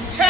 Hey!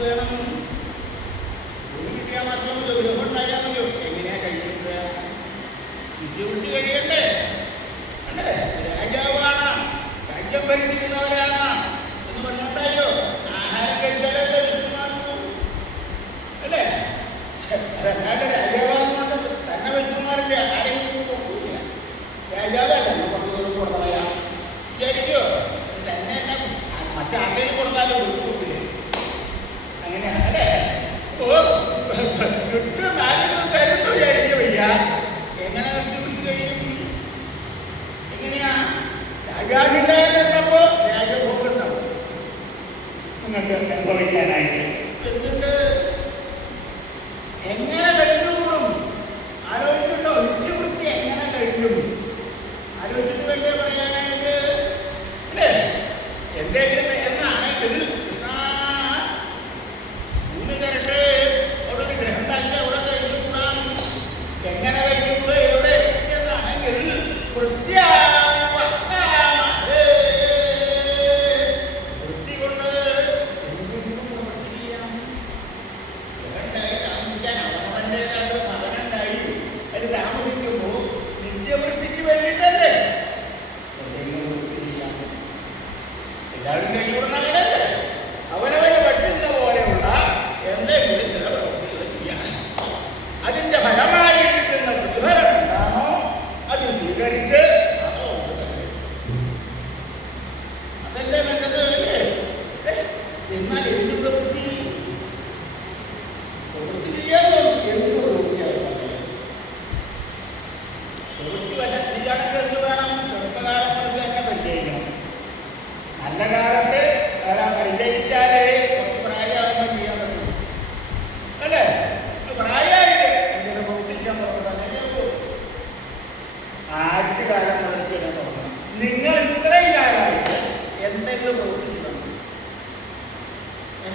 വേണമെന്നും ഭൂമി കിട്ടിയാൽ മാത്രമല്ല രോഗം ഉണ്ടായാൽ മതിയോ എങ്ങനെയാ കഴിക്കുന്നത് ബുദ്ധിമുട്ട് കഴിയണ്ടേ അല്ലേ? രാജാവാണ് രാജ്യം ഭരിച്ചിരുന്നവരാണ് എന്ന് പറഞ്ഞുണ്ടായോ ആഹാരം കഴിച്ചാലല്ലേ വിഷ്ണുമാർക്കൂ അല്ലേ അതല്ലാണ്ട് രാജാവാന്ന് കൊണ്ട് തന്നെ വിഷ്ണുമാറില്ല ആരെങ്കിലും പോകില്ല രാജാവല്ല കൊടുത്തളയാ വിചാരിക്കോ തന്നെ മറ്റാരെങ്കിലും വിദ്യാർത്ഥികളെന്നപ്പോൾ എന്നിട്ട് എങ്ങനെ കഴിഞ്ഞുകൂടും ആലോചിക്കേണ്ട ഒരു വൃത്തി എങ്ങനെ കഴിയും ആലോചിച്ചിട്ട് വേണ്ടി പറയാനായിട്ട്? അല്ലേ? എന്തെങ്കിലും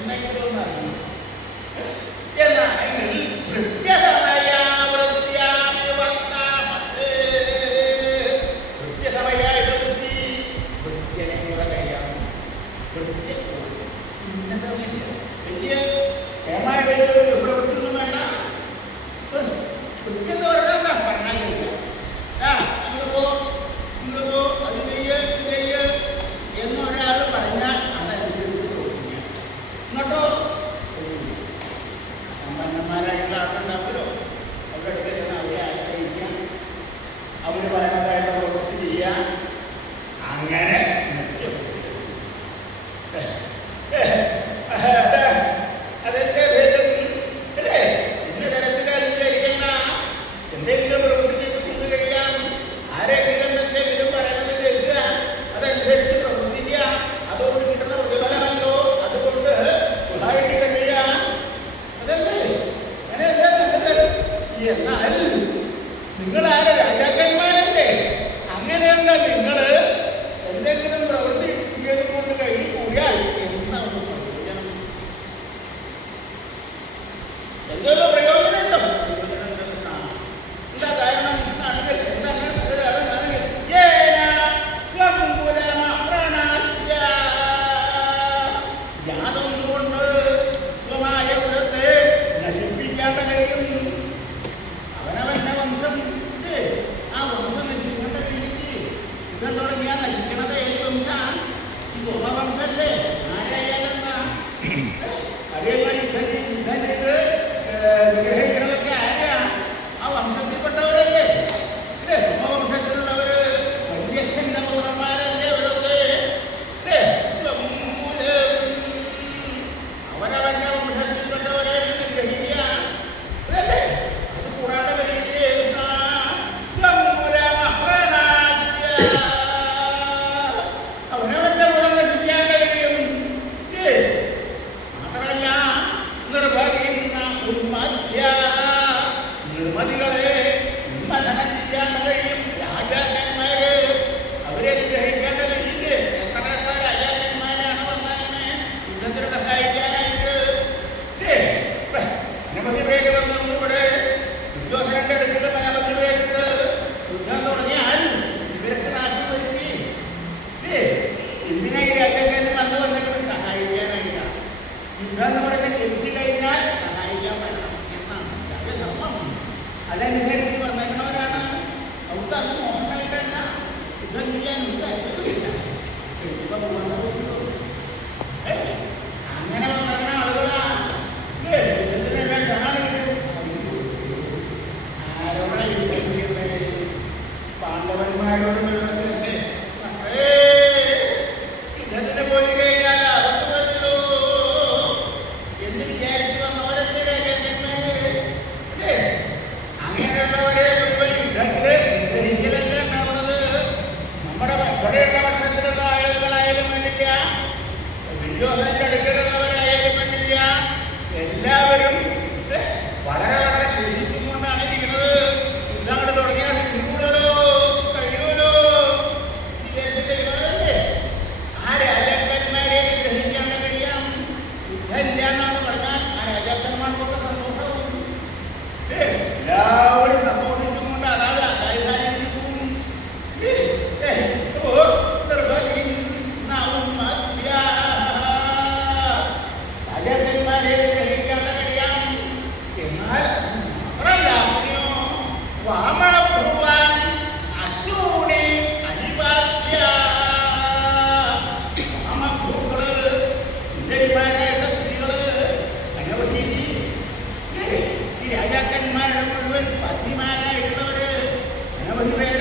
Make it over. করতে পারে You are But you ran